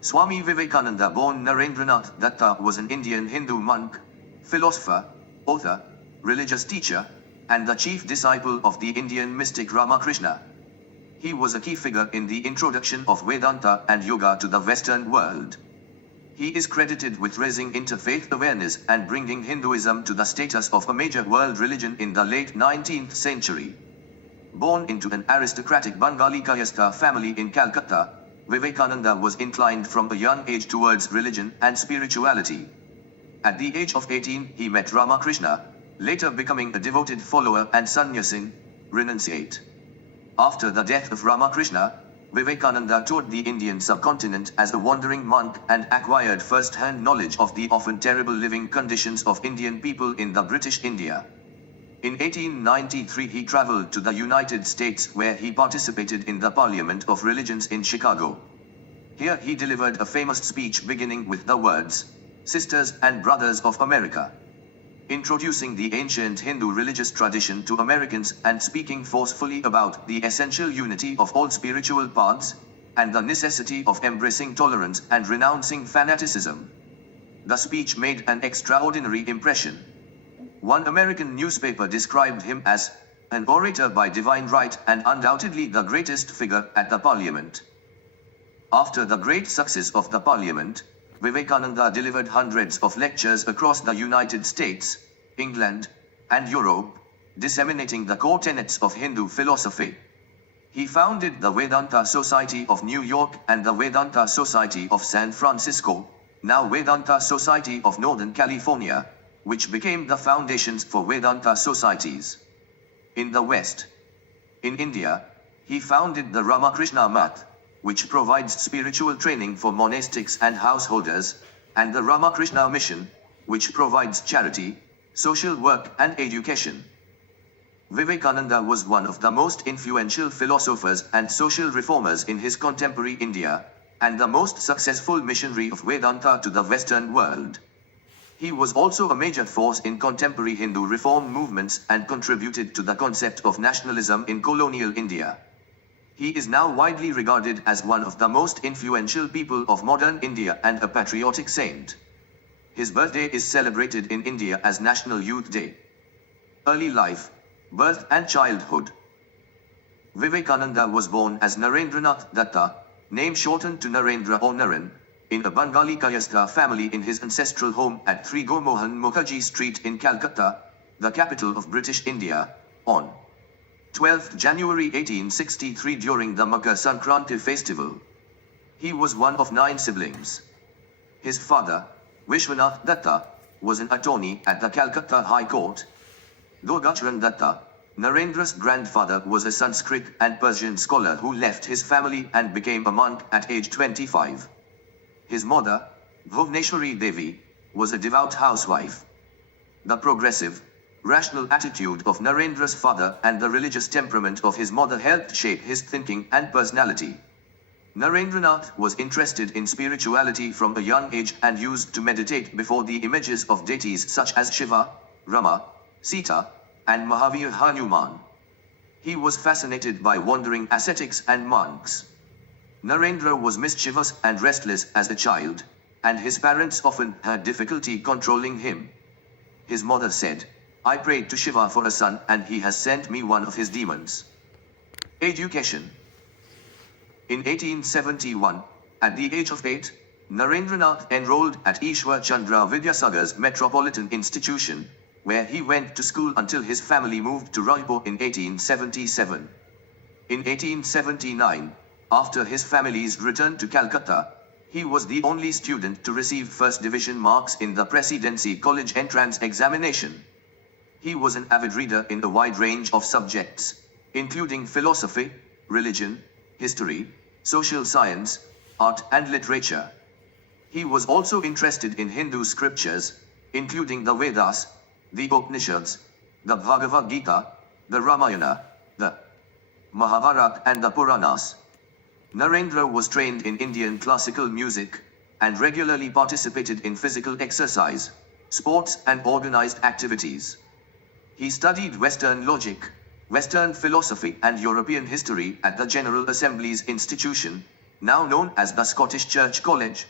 Swami Vivekananda, born Narendranath Datta, was an Indian Hindu monk, philosopher, author, religious teacher, and the chief disciple of the Indian mystic Ramakrishna. He was a key figure in the introduction of Vedanta and Yoga to the Western world. He is credited with raising interfaith awareness and bringing Hinduism to the status of a major world religion in the late 19th century. Born into an aristocratic Bengali Kayastha family in Calcutta, Vivekananda was inclined from a young age towards religion and spirituality. At the age of 18, he met Ramakrishna, later becoming a devoted follower and sannyasin, renunciate. After the death of Ramakrishna, Vivekananda toured the Indian subcontinent as a wandering monk and acquired first-hand knowledge of the often terrible living conditions of Indian people in the British India. In 1893 he travelled to the United States, where he participated in the Parliament of Religions in Chicago. Here he delivered a famous speech beginning with the words, "Sisters and Brothers of America," introducing the ancient Hindu religious tradition to Americans and speaking forcefully about the essential unity of all spiritual paths, and the necessity of embracing tolerance and renouncing fanaticism. The speech made an extraordinary impression. One American newspaper described him as an orator by divine right and undoubtedly the greatest figure at the Parliament. After the great success of the Parliament, Vivekananda delivered hundreds of lectures across the United States, England, and Europe, disseminating the core tenets of Hindu philosophy. He founded the Vedanta Society of New York and the Vedanta Society of San Francisco, now Vedanta Society of Northern California, which became the foundations for Vedanta societies. In the West, in India, he founded the Ramakrishna Math, which provides spiritual training for monastics and householders, and the Ramakrishna Mission, which provides charity, social work and education. Vivekananda was one of the most influential philosophers and social reformers in his contemporary India, and the most successful missionary of Vedanta to the Western world. He was also a major force in contemporary Hindu reform movements and contributed to the concept of nationalism in colonial India. He is now widely regarded as one of the most influential people of modern India and a patriotic saint. His birthday is celebrated in India as National Youth Day. Early life, birth and childhood. Vivekananda was born as Narendranath Datta, name shortened to Narendra or Naren, in a Bengali Kayastha family in his ancestral home at 3 Gomohan Mukherjee Street in Calcutta, the capital of British India, on 12 January 1863 during the Makar Sankranti festival. He was one of 9 siblings. His father, Vishwanath Datta, was an attorney at the Calcutta High Court. Durgacharan Datta, Narendra's grandfather, was a Sanskrit and Persian scholar who left his family and became a monk at age 25. His mother, Bhuvneshwari Devi, was a devout housewife. The progressive, rational attitude of Narendra's father and the religious temperament of his mother helped shape his thinking and personality. Narendranath was interested in spirituality from a young age and used to meditate before the images of deities such as Shiva, Rama, Sita, and Mahavir Hanuman. He was fascinated by wandering ascetics and monks. Narendra was mischievous and restless as a child, and his parents often had difficulty controlling him. His mother said, "I prayed to Shiva for a son and he has sent me one of his demons." Education. In 1871, at the age of 8, Narendranath enrolled at Ishwar Chandra Vidyasagar's Metropolitan Institution, where he went to school until his family moved to Raipur in 1877. In 1879, after his family's return to Calcutta, he was the only student to receive first division marks in the Presidency College entrance examination. He was an avid reader in a wide range of subjects, including philosophy, religion, history, social science, art and literature. He was also interested in Hindu scriptures, including the Vedas, the Upanishads, the Bhagavad Gita, the Ramayana, the Mahabharata and the Puranas. Narendra was trained in Indian classical music, and regularly participated in physical exercise, sports and organized activities. He studied Western logic, Western philosophy and European history at the General Assembly's institution, now known as the Scottish Church College.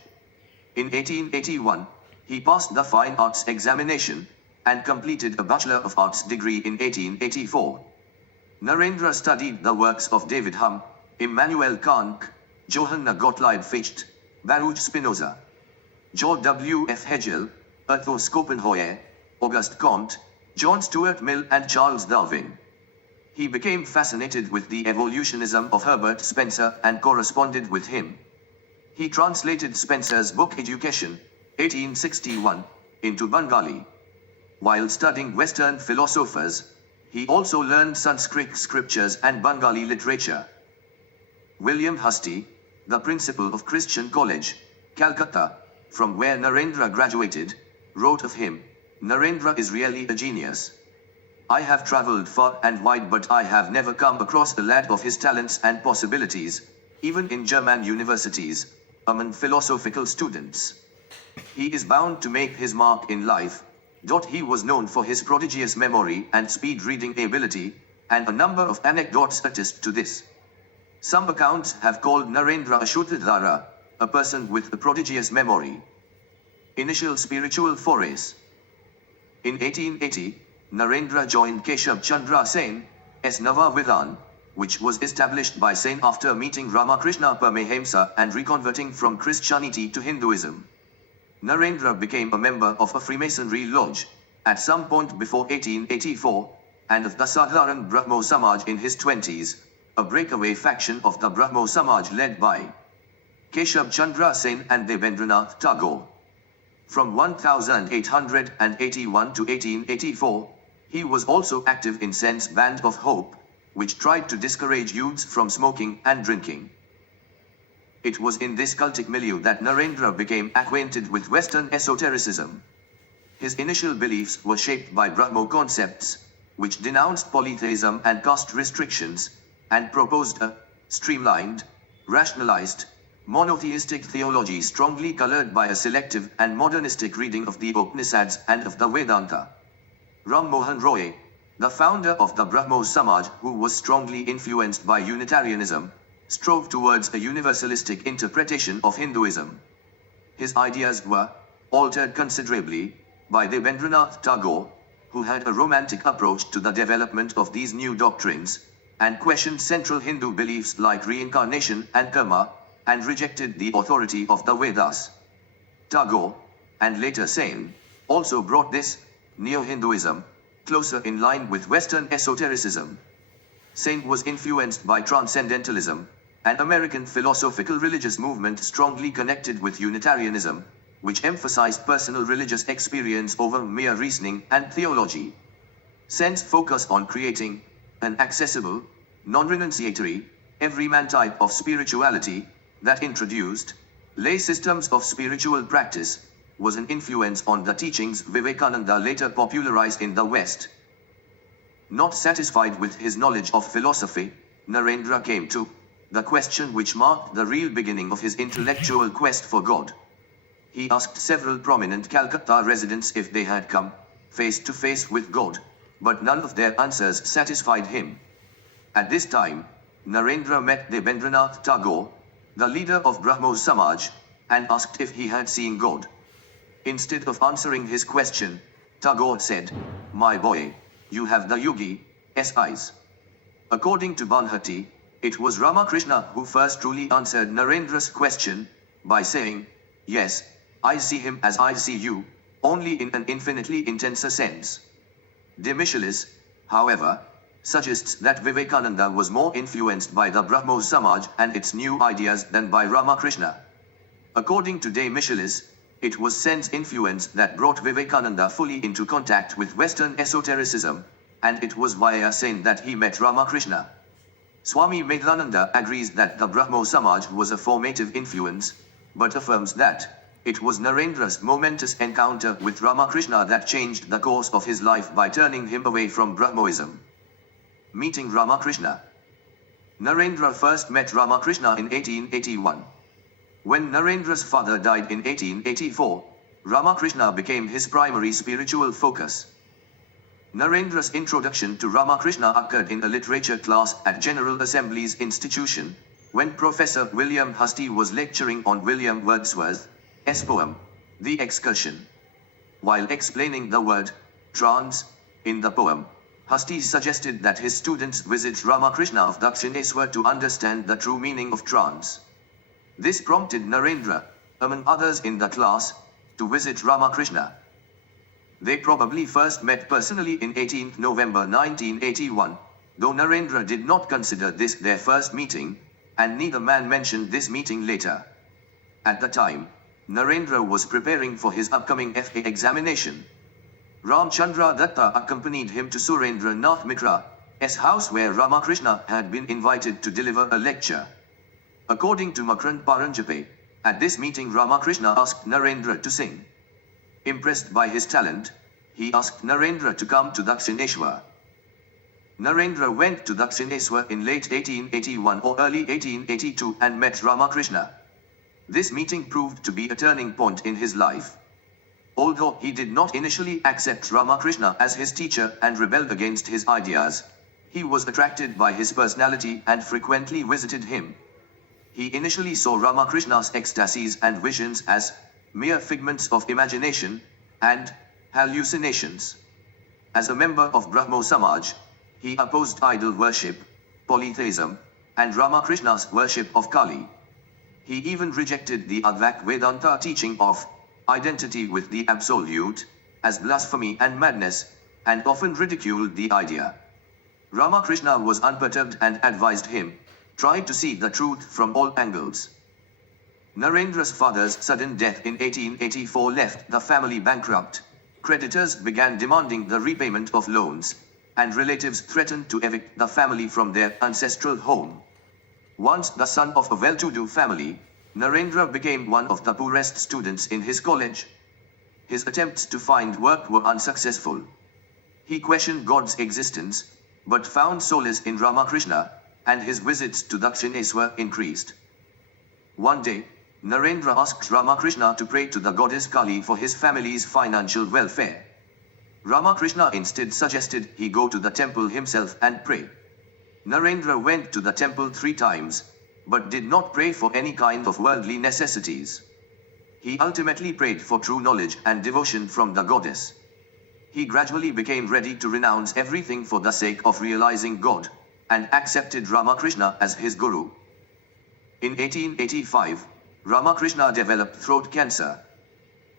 In 1881, he passed the Fine Arts examination and completed a Bachelor of Arts degree in 1884. Narendra studied the works of David Hume, Immanuel Kant, Johann Gottlieb Fichte, Baruch Spinoza, George W. F. Hegel, Arthur Schopenhauer, Auguste Comte, John Stuart Mill and Charles Darwin. He became fascinated with the evolutionism of Herbert Spencer and corresponded with him. He translated Spencer's book Education, 1861, into Bengali. While studying Western philosophers, he also learned Sanskrit scriptures and Bengali literature. William Husty, the principal of Christian College, Calcutta, from where Narendra graduated, wrote of him, "Narendra is really a genius. I have traveled far and wide, but I have never come across a lad of his talents and possibilities, even in German universities, among philosophical students. He is bound to make his mark in life." He was known for his prodigious memory and speed reading ability, and a number of anecdotes attest to this. Some accounts have called Narendra a Shuddhadhara, a person with a prodigious memory. Initial spiritual forays. In 1880, Narendra joined Keshav Chandra Sen's Nava Vidhan, which was established by Sen after meeting Ramakrishna Paramahamsa and reconverting from Christianity to Hinduism. Narendra became a member of a Freemasonry lodge at some point before 1884, and of the Sadharan Brahmo Samaj in his 20s, a breakaway faction of the Brahmo Samaj led by Keshav Chandra Sen and Devendranath Tagore. From 1881 to 1884, he was also active in Sen's Band of Hope, which tried to discourage youths from smoking and drinking. It was in this cultic milieu that Narendra became acquainted with Western esotericism. His initial beliefs were shaped by Brahmo concepts, which denounced polytheism and caste restrictions, and proposed a streamlined, rationalized, monotheistic theology strongly colored by a selective and modernistic reading of the Upanishads and of the Vedanta. Ram Mohan Roy, the founder of the Brahmo Samaj, who was strongly influenced by Unitarianism, strove towards a universalistic interpretation of Hinduism. His ideas were altered considerably by Devendranath Tagore, who had a romantic approach to the development of these new doctrines, and questioned central Hindu beliefs like reincarnation and karma, and rejected the authority of the Vedas. Tagore, and later Sen, also brought this Neo-Hinduism closer in line with Western esotericism. Sen was influenced by Transcendentalism, an American philosophical religious movement strongly connected with Unitarianism, which emphasized personal religious experience over mere reasoning and theology. Sen's focus on creating an accessible, non-renunciatory, everyman type of spirituality that introduced lay systems of spiritual practice was an influence on the teachings Vivekananda later popularized in the West. Not satisfied with his knowledge of philosophy, Narendra came to the question which marked the real beginning of his intellectual quest for God. He asked several prominent Calcutta residents if they had come face to face with God, but none of their answers satisfied him. At this time, Narendra met Devendranath Tagore, the leader of Brahmo Samaj, and asked if he had seen God. Instead of answering his question, Tagore said, "My boy, you have the yogi's eyes." According to Banhati, it was Ramakrishna who first truly answered Narendra's question by saying, "Yes, I see him as I see you, only in an infinitely intenser sense." De Michelis, however, suggests that Vivekananda was more influenced by the Brahmo Samaj and its new ideas than by Ramakrishna. According to De Michelis, it was Sen's influence that brought Vivekananda fully into contact with Western esotericism, and it was via Sen that he met Ramakrishna. Swami Vivekananda agrees that the Brahmo Samaj was a formative influence, but affirms that it was Narendra's momentous encounter with Ramakrishna that changed the course of his life by turning him away from Brahmoism. Meeting Ramakrishna. Narendra first met Ramakrishna in 1881. When Narendra's father died in 1884, Ramakrishna became his primary spiritual focus. Narendra's introduction to Ramakrishna occurred in a literature class at General Assembly's institution, When Professor William Husty was lecturing on William Wordsworth's poem, The Excursion. While explaining the word trance in the poem, Husty suggested that his students visit Ramakrishna of Dakshineswar to understand the true meaning of trance. This prompted Narendra, among others in the class, to visit Ramakrishna. They probably first met personally in 18 November 1981, though Narendra did not consider this their first meeting, and neither man mentioned this meeting later. At the time, Narendra was preparing for his upcoming FA examination. Ramchandra Datta accompanied him to Surendranath Mitra's house where Ramakrishna had been invited to deliver a lecture. According to Makrand Paranjape, at this meeting Ramakrishna asked Narendra to sing. Impressed by his talent, he asked Narendra to come to Dakshineswar. Narendra went to Dakshineswar in late 1881 or early 1882 and met Ramakrishna. This meeting proved to be a turning point in his life. Although he did not initially accept Ramakrishna as his teacher and rebelled against his ideas, he was attracted by his personality and frequently visited him. He initially saw Ramakrishna's ecstasies and visions as mere figments of imagination and hallucinations. As a member of Brahmo Samaj, he opposed idol worship, polytheism, and Ramakrishna's worship of Kali. He even rejected the Advaita Vedanta teaching of identity with the Absolute as blasphemy and madness, and often ridiculed the idea. Ramakrishna was unperturbed and advised him, try to see the truth from all angles. Narendra's father's sudden death in 1884 left the family bankrupt. Creditors began demanding the repayment of loans, and relatives threatened to evict the family from their ancestral home. Once the son of a well-to-do family, Narendra became one of the poorest students in his college. His attempts to find work were unsuccessful. He questioned God's existence, but found solace in Ramakrishna, and his visits to Dakshineswar increased. One day, Narendra asked Ramakrishna to pray to the goddess Kali for his family's financial welfare. Ramakrishna instead suggested he go to the temple himself and pray. Narendra went to the temple 3 times, but did not pray for any kind of worldly necessities. He ultimately prayed for true knowledge and devotion from the goddess. He gradually became ready to renounce everything for the sake of realizing God, and accepted Ramakrishna as his guru. In 1885, Ramakrishna developed throat cancer.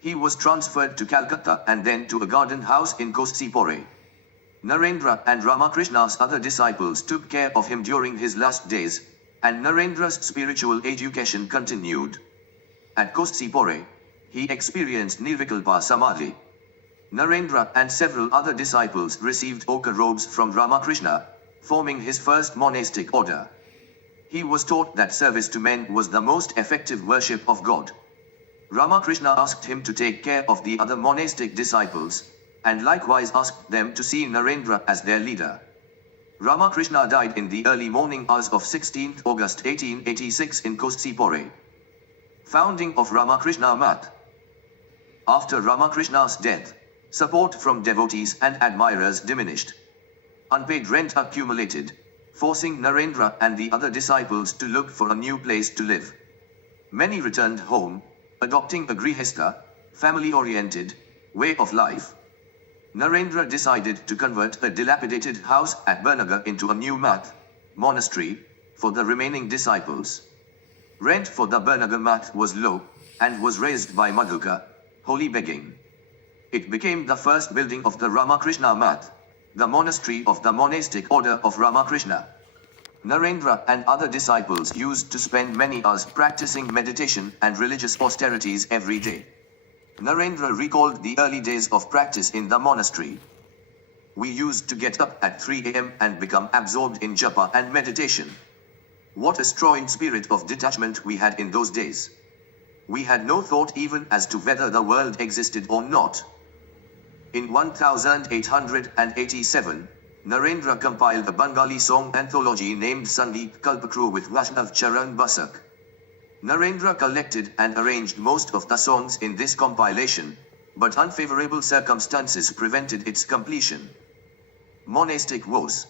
He was transferred to Calcutta and then to a garden house in Kostipore. Narendra and Ramakrishna's other disciples took care of him during his last days, and Narendra's spiritual education continued. At Kostipore, he experienced Nirvikalpa Samadhi. Narendra and several other disciples received ochre robes from Ramakrishna, forming his first monastic order. He was taught that service to men was the most effective worship of God. Ramakrishna asked him to take care of the other monastic disciples, and likewise asked them to see Narendra as their leader. Ramakrishna died in the early morning hours of 16 August 1886 in Kostipore. Founding of Ramakrishna Math. After Ramakrishna's death, support from devotees and admirers diminished. Unpaid rent accumulated, forcing Narendra and the other disciples to look for a new place to live. Many returned home, adopting a grihastha, family-oriented, way of life. Narendra decided to convert a dilapidated house at Barnagar into a new math monastery for the remaining disciples. Rent for the Barnagar math was low, and was raised by Madhuka, holy begging. It became the first building of the Ramakrishna math, the monastery of the monastic order of Ramakrishna. Narendra and other disciples used to spend many hours practicing meditation and religious austerities every day. Narendra recalled the early days of practice in the monastery. We used to get up at 3 a.m. and become absorbed in japa and meditation. What a strong spirit of detachment we had in those days. We had no thought even as to whether the world existed or not. In 1887, Narendra compiled a Bengali song anthology named Sangeet Kalpakru with Vaishnav Charan Basak. Narendra collected and arranged most of the songs in this compilation, but unfavorable circumstances prevented its completion. Monastic woes.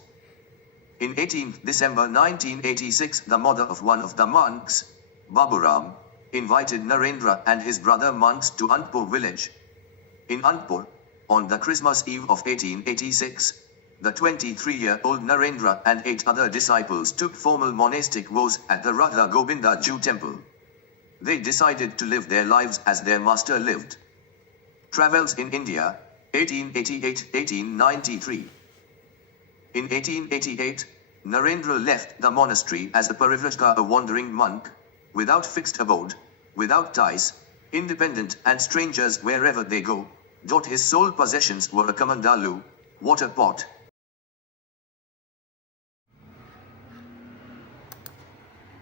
In 18th December 1986, the mother of one of the monks, Baburam, invited Narendra and his brother monks to Anpur village. In Anpur, on the Christmas Eve of 1886, the 23-year-old Narendra and 8 other disciples took formal monastic vows at the Radha Govinda Jew temple. They decided to live their lives as their master lived. Travels in India, 1888-1893. In 1888, Narendra left the monastery as a parivrajaka, a wandering monk, without fixed abode, without ties, independent and strangers wherever they go. His sole possessions were a kamandalu, water pot.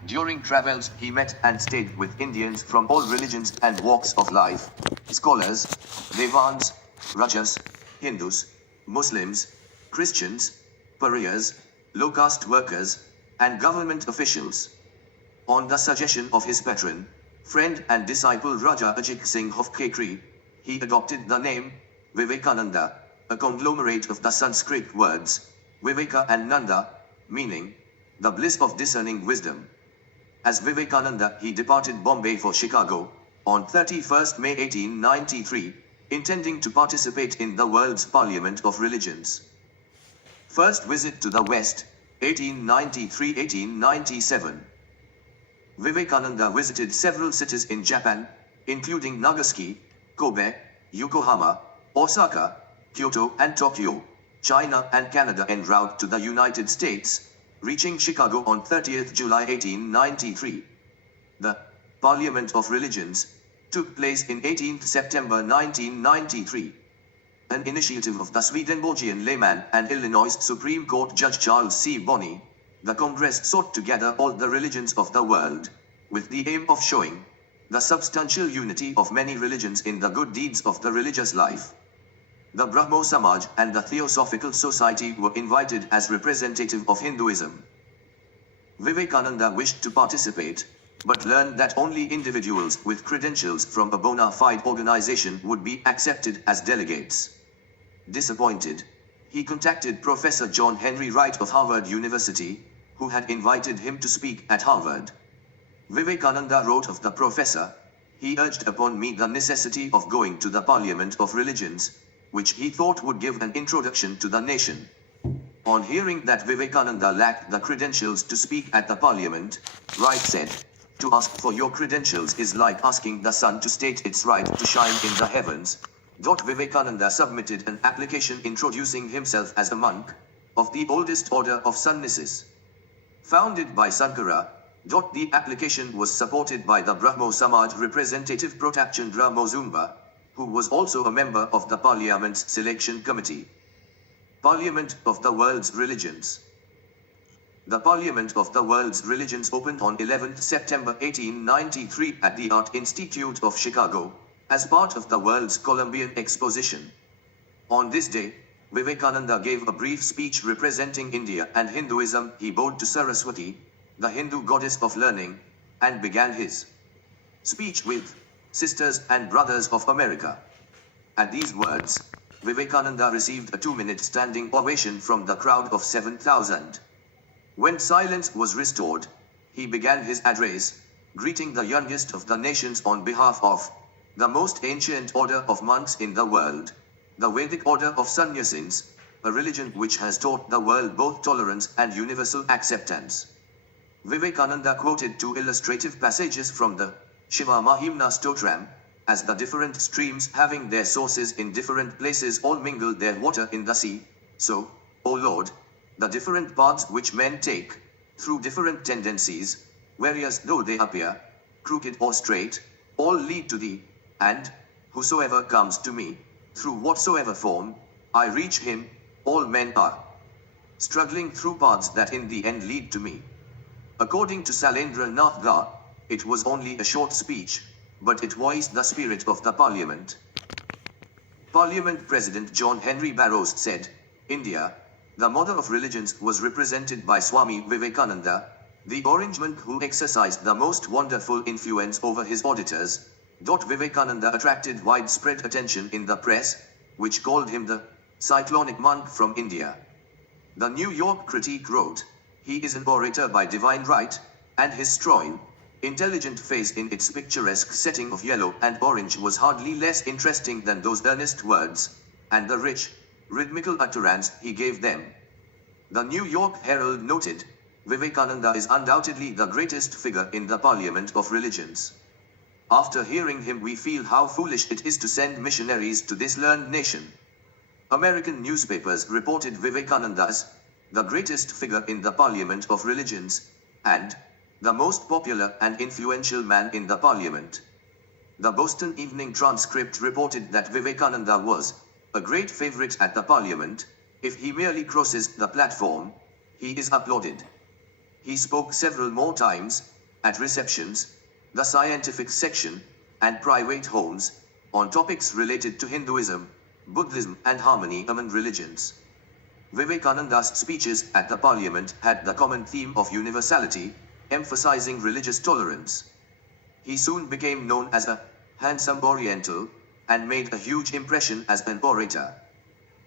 During travels, he met and stayed with Indians from all religions and walks of life, scholars, Devans, Rajas, Hindus, Muslims, Christians, pariahs, low-caste workers, and government officials. On the suggestion of his patron, friend and disciple Raja Ajit Singh of Kekri, he adopted the name Vivekananda, a conglomerate of the Sanskrit words Viveka and Nanda, meaning the bliss of discerning wisdom. As Vivekananda, he departed Bombay for Chicago on 31st May 1893, intending to participate in the world's Parliament of Religions. First visit to the West, 1893-1897. Vivekananda visited several cities in Japan, including Nagasaki, Kobe, Yokohama, Osaka, Kyoto and Tokyo, China and Canada en route to the United States, reaching Chicago on 30th July 1893. The Parliament of Religions took place in 18th September 1993. An initiative of the Swedenborgian layman and Illinois Supreme Court Judge Charles C. Bonney, the Congress sought to gather all the religions of the world, with the aim of showing the substantial unity of many religions in the good deeds of the religious life. The Brahmo Samaj and the Theosophical Society were invited as representative of Hinduism. Vivekananda wished to participate, but learned that only individuals with credentials from a bona fide organization would be accepted as delegates. Disappointed, he contacted Professor John Henry Wright of Harvard University, who had invited him to speak at Harvard. Vivekananda wrote of the professor, "He urged upon me the necessity of going to the Parliament of Religions, which he thought would give an introduction to the nation." On hearing that Vivekananda lacked the credentials to speak at the Parliament, Wright said, "To ask for your credentials is like asking the sun to state its right to shine in the heavens." Vivekananda submitted an application introducing himself as a monk of the oldest order of sannyasis, founded by Sankara. The application was supported by the Brahmo Samaj representative Protapchandra Mozumba, who was also a member of the Parliament's selection committee. Parliament of the World's Religions. The Parliament of the World's Religions opened on 11th September 1893 at the Art Institute of Chicago, as part of the World's Columbian Exposition. On this day, Vivekananda gave a brief speech representing India and Hinduism. He bowed to Saraswati, the Hindu goddess of learning, and began his speech with, "Sisters and Brothers of America." At these words, Vivekananda received a 2-minute standing ovation from the crowd of 7,000. When silence was restored, he began his address, greeting the youngest of the nations on behalf of the most ancient order of monks in the world, the Vedic order of sannyasins, a religion which has taught the world both tolerance and universal acceptance. Vivekananda quoted 2 illustrative passages from the Shiva Mahimna Stotram, as the different streams having their sources in different places all mingle their water in the sea, so, O Lord, the different paths which men take, through different tendencies, various though they appear, crooked or straight, all lead to thee, and, whosoever comes to me, through whatsoever form, I reach him. All men are struggling through paths that in the end lead to me. According to Narendranath Datta, it was only a short speech, but it voiced the spirit of the Parliament. Parliament President John Henry Barrows said, "India, the mother of religions, was represented by Swami Vivekananda, the Orangeman who exercised the most wonderful influence over his auditors." Vivekananda attracted widespread attention in the press, which called him the cyclonic monk from India. The New York critic wrote, "He is an orator by divine right, and his strong, intelligent face in its picturesque setting of yellow and orange was hardly less interesting than those earnest words, and the rich, rhythmical utterance he gave them." The New York Herald noted, "Vivekananda is undoubtedly the greatest figure in the parliament of religions. After hearing him we feel how foolish it is to send missionaries to this learned nation." American newspapers reported Vivekananda as the greatest figure in the parliament of religions, and the most popular and influential man in the parliament. The Boston Evening Transcript reported that Vivekananda was a great favorite at the parliament. If he merely crosses the platform, he is applauded. He spoke several more times, at receptions, the scientific section, and private homes, on topics related to Hinduism, Buddhism and harmony among religions. Vivekananda's speeches at the parliament had the common theme of universality, emphasizing religious tolerance. He soon became known as a handsome Oriental, and made a huge impression as an orator.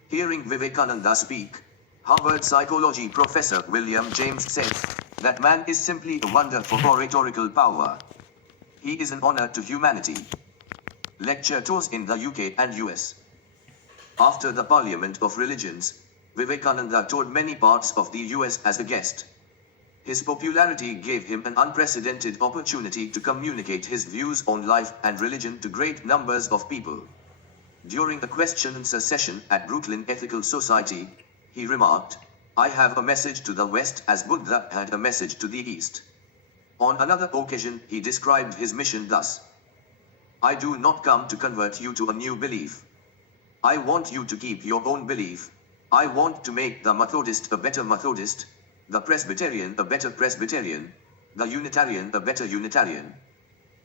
Hearing Vivekananda speak, Harvard psychology professor William James said, "That man is simply a wonder for oratorical power. He is an honor to humanity." Lecture tours in the UK and US. After the Parliament of Religions, Vivekananda toured many parts of the US as a guest. His popularity gave him an unprecedented opportunity to communicate his views on life and religion to great numbers of people. During a question-and-answer session at Brooklyn Ethical Society, he remarked, "I have a message to the West as Buddha had a message to the East." On another occasion, he described his mission thus, "I do not come to convert you to a new belief. I want you to keep your own belief. I want to make the Methodist a better Methodist, the Presbyterian a better Presbyterian, the Unitarian a better Unitarian.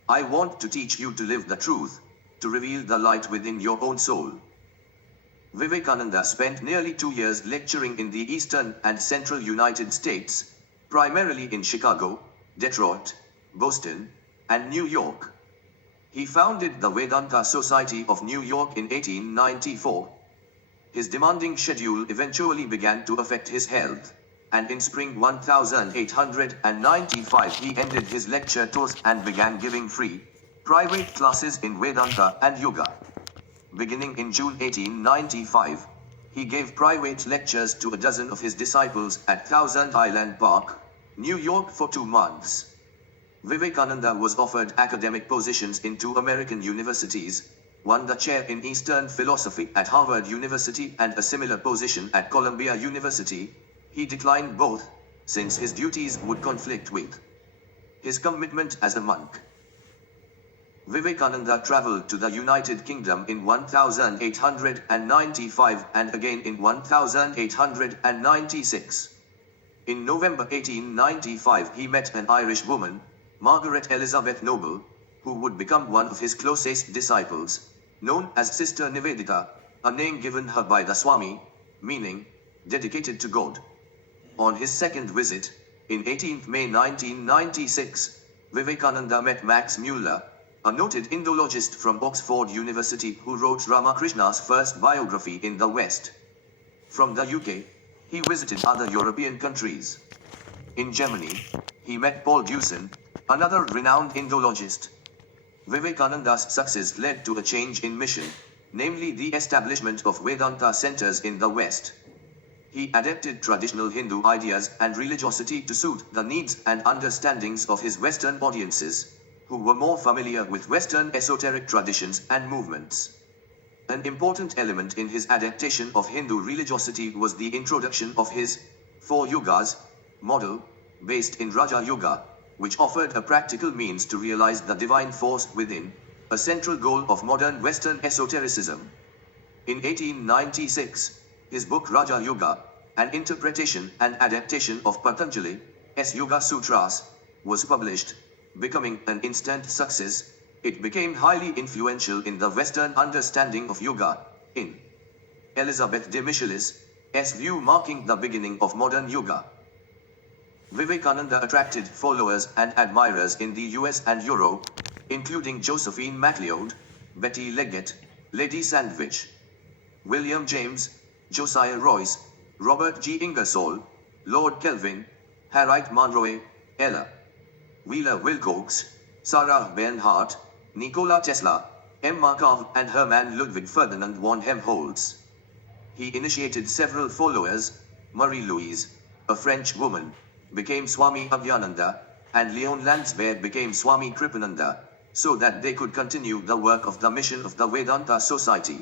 I want to teach you to live the truth, to reveal the light within your own soul." Vivekananda spent nearly 2 years lecturing in the eastern and central United States, primarily in Chicago, Detroit, Boston, and New York. He founded the Vedanta Society of New York in 1894. His demanding schedule eventually began to affect his health, and in spring 1895 he ended his lecture tours and began giving free, private classes in Vedanta and Yoga. Beginning in June 1895, he gave private lectures to a dozen of his disciples at Thousand Island Park, New York for 2 months. Vivekananda was offered academic positions in 2 American universities, won the chair in Eastern philosophy at Harvard University and a similar position at Columbia University. He declined both, since his duties would conflict with his commitment as a monk. Vivekananda traveled to the United Kingdom in 1895 and again in 1896. In November 1895 he met an Irish woman, Margaret Elizabeth Noble, who would become one of his closest disciples, known as Sister Nivedita, a name given her by the Swami, meaning dedicated to God. On his second visit, in 18th May 1996, Vivekananda met Max Muller, a noted Indologist from Oxford University who wrote Ramakrishna's first biography in the West. From the UK, he visited other European countries. In Germany, he met Paul Deussen, another renowned Indologist. Vivekananda's success led to a change in mission, namely the establishment of Vedanta centers in the West. He adapted traditional Hindu ideas and religiosity to suit the needs and understandings of his Western audiences, who were more familiar with Western esoteric traditions and movements. An important element in his adaptation of Hindu religiosity was the introduction of his 4 Yogas model, based in Raja Yoga, which offered a practical means to realize the divine force within, a central goal of modern Western esotericism. In 1896, his book Raja Yoga, an interpretation and adaptation of Patanjali's Yoga Sutras, was published, becoming an instant success. It became highly influential in the Western understanding of yoga, in Elizabeth de Michelis's view marking the beginning of modern yoga. Vivekananda attracted followers and admirers in the US and Europe, including Josephine MacLeod, Betty Leggett, Lady Sandwich, William James, Josiah Royce, Robert G. Ingersoll, Lord Kelvin, Harriet Monroe, Ella Wheeler Wilcox, Sarah Bernhardt, Nikola Tesla, M. Markov, and Hermann Ludwig Ferdinand von Helmholtz. He initiated several followers. Marie-Louise, a French woman, became Swami Abhayananda, and Leon Landsberg became Swami Kripananda, so that they could continue the work of the mission of the Vedanta Society.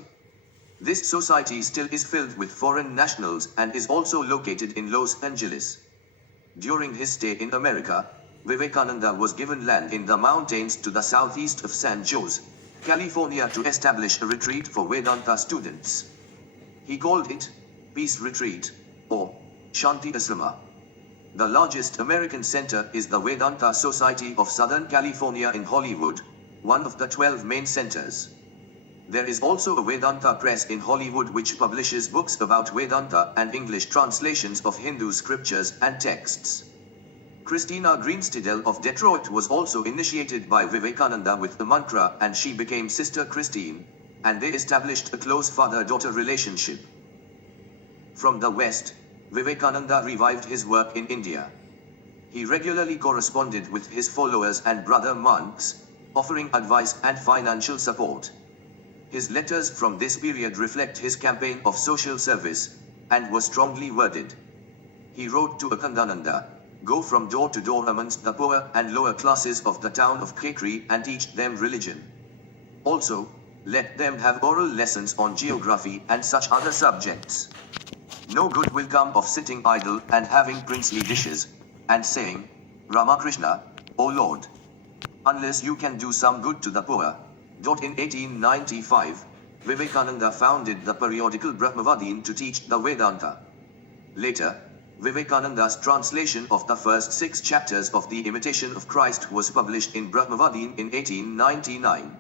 This society still is filled with foreign nationals and is also located in Los Angeles. During his stay in America, Vivekananda was given land in the mountains to the southeast of San Jose, California, to establish a retreat for Vedanta students. He called it Peace Retreat, or Shanti Asrama. The largest American center is the Vedanta Society of Southern California in Hollywood, one of the 12 main centers. There is also a Vedanta press in Hollywood which publishes books about Vedanta and English translations of Hindu scriptures and texts. Christina Greenstidel of Detroit was also initiated by Vivekananda with the mantra, and she became Sister Christine, and they established a close father-daughter relationship. From the West, Vivekananda revived his work in India. He regularly corresponded with his followers and brother monks, offering advice and financial support. His letters from this period reflect his campaign of social service, and were strongly worded. He wrote to Akhandananda, "Go from door to door amongst the poor and lower classes of the town of Kekri and teach them religion. Also, let them have oral lessons on geography and such other subjects. No good will come of sitting idle and having princely dishes, and saying, 'Ramakrishna, O Lord,' unless you can do some good to the poor." In 1895, Vivekananda founded the periodical Brahmavadin to teach the Vedanta. Later, Vivekananda's translation of the first 6 chapters of The Imitation of Christ was published in Brahmavadin in 1899.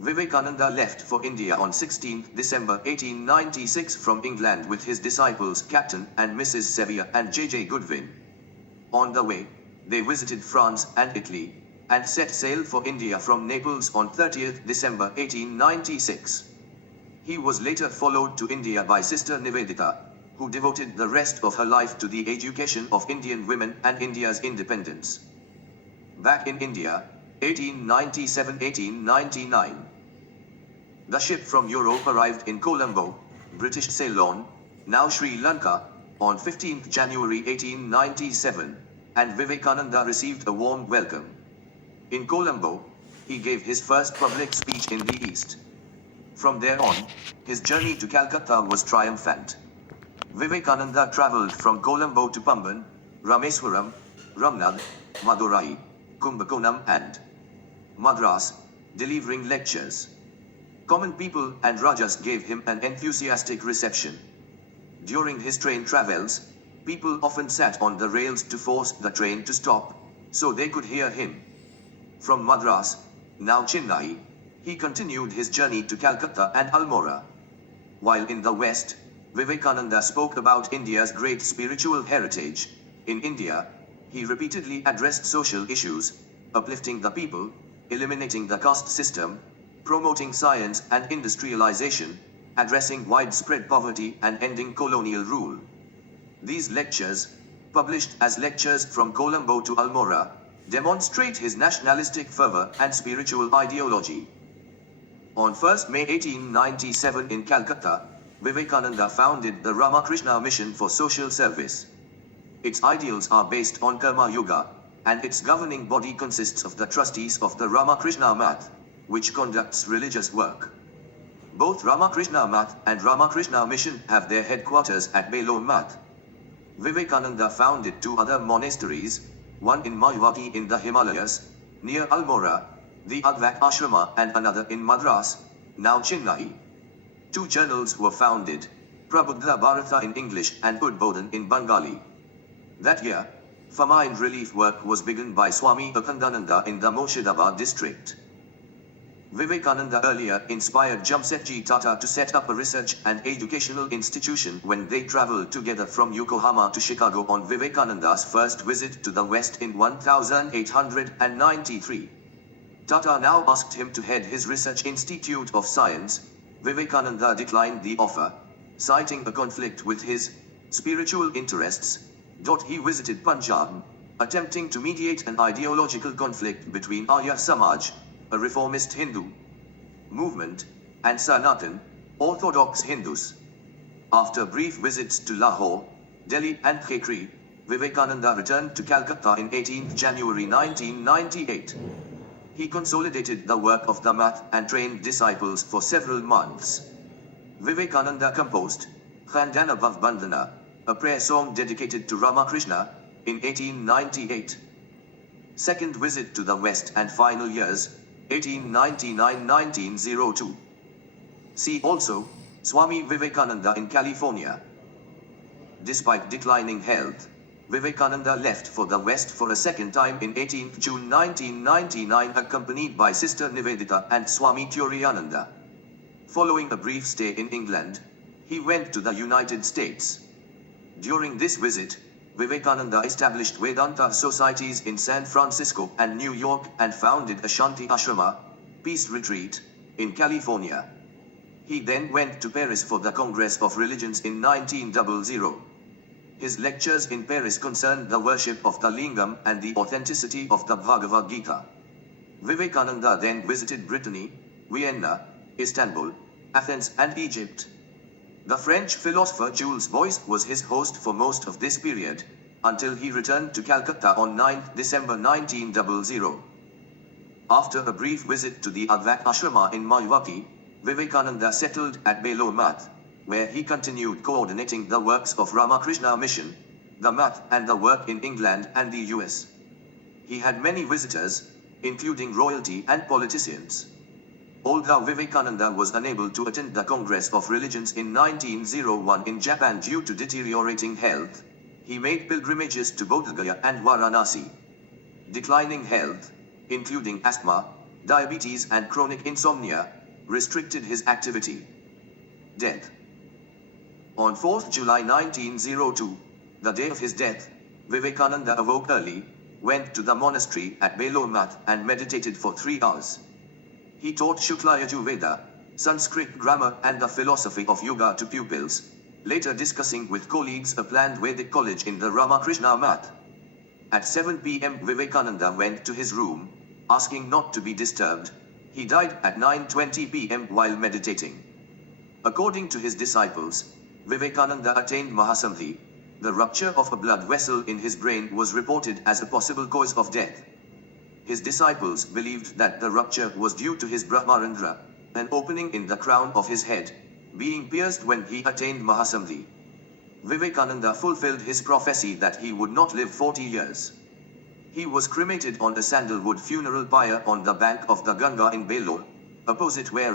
Vivekananda left for India on 16 December 1896 from England with his disciples Captain and Mrs. Sevier and J.J. Goodwin. On the way, they visited France and Italy, and set sail for India from Naples on 30 December 1896. He was later followed to India by Sister Nivedita, who devoted the rest of her life to the education of Indian women and India's independence. Back in India, 1897-1899. The ship from Europe arrived in Colombo, British Ceylon, now Sri Lanka, on 15 January 1897, and Vivekananda received a warm welcome. In Colombo, he gave his first public speech in the East. From there on, his journey to Calcutta was triumphant. Vivekananda travelled from Colombo to Pamban, Rameswaram, Ramnad, Madurai, Kumbakonam and Madras, delivering lectures. Common people and Rajas gave him an enthusiastic reception. During his train travels, people often sat on the rails to force the train to stop, so they could hear him. From Madras, now Chennai, he continued his journey to Calcutta and Almora. While in the West, Vivekananda spoke about India's great spiritual heritage. In India, he repeatedly addressed social issues, uplifting the people, eliminating the caste system, promoting science and industrialization, addressing widespread poverty and ending colonial rule. These lectures, published as lectures from Colombo to Almora, demonstrate his nationalistic fervor and spiritual ideology. On 1 May 1897 in Calcutta, Vivekananda founded the Ramakrishna Mission for Social Service. Its ideals are based on Karma Yoga, and its governing body consists of the trustees of the Ramakrishna Math, which conducts religious work. Both Ramakrishna Math and Ramakrishna Mission have their headquarters at Belur Math. Vivekananda founded 2 other monasteries, one in Mayavati in the Himalayas, near Almora, the Advaita Ashrama, and another in Madras, now Chennai. 2 journals were founded, Prabuddha Bharata in English and Udbodhan in Bengali. That year, famine relief work was begun by Swami Vivekananda in the Murshidabad district. Vivekananda earlier inspired Jamsetji Tata to set up a research and educational institution when they traveled together from Yokohama to Chicago on Vivekananda's first visit to the West in 1893. Tata now asked him to head his research institute of science. Vivekananda declined the offer, citing a conflict with his spiritual interests. He visited Punjab, attempting to mediate an ideological conflict between Arya Samaj, a reformist Hindu movement, and Sanatan, Orthodox Hindus. After brief visits to Lahore, Delhi and Khaikri, Vivekananda returned to Calcutta in 18 January 1998. He consolidated the work of the Math and trained disciples for several months. Vivekananda composed Khandana Bhav Bandhana, a prayer song dedicated to Ramakrishna, in 1898. Second visit to the West and final years, 1899-1902. See also, Swami Vivekananda in California. Despite declining health, Vivekananda left for the West for a second time in 18 June 1999 accompanied by Sister Nivedita and Swami Turiyananda. Following a brief stay in England, he went to the United States. During this visit, Vivekananda established Vedanta societies in San Francisco and New York and founded a Shanti Ashrama, peace retreat, in California. He then went to Paris for the Congress of Religions in 1900. His lectures in Paris concerned the worship of the Lingam and the authenticity of the Bhagavad Gita. Vivekananda then visited Brittany, Vienna, Istanbul, Athens and Egypt. The French philosopher Jules Boyce was his host for most of this period, until he returned to Calcutta on 9 December 1900. After a brief visit to the Advait Ashrama in Mayawati, Vivekananda settled at Belo Math, where he continued coordinating the works of Ramakrishna Mission, the Math and the work in England and the US. He had many visitors, including royalty and politicians. Although Vivekananda was unable to attend the Congress of Religions in 1901 in Japan due to deteriorating health, he made pilgrimages to Bodh Gaya and Varanasi. Declining health, including asthma, diabetes and chronic insomnia, restricted his activity. Death. On 4th July 1902, the day of his death, Vivekananda awoke early, went to the monastery at Belo Math and meditated for 3 hours. He taught Shukla Yajurveda, Sanskrit grammar and the philosophy of yoga to pupils, later discussing with colleagues a planned Vedic college in the Ramakrishna Math. At 7 p.m. Vivekananda went to his room, asking not to be disturbed. He died at 9:20 p.m. while meditating. According to his disciples, Vivekananda attained Mahasamadhi. The rupture of a blood vessel in his brain was reported as a possible cause of death. His disciples believed that the rupture was due to his Brahmarandra, an opening in the crown of his head, being pierced when he attained Mahasamadhi. Vivekananda fulfilled his prophecy that he would not live 40 years. He was cremated on a sandalwood funeral pyre on the bank of the Ganga in Belur, opposite where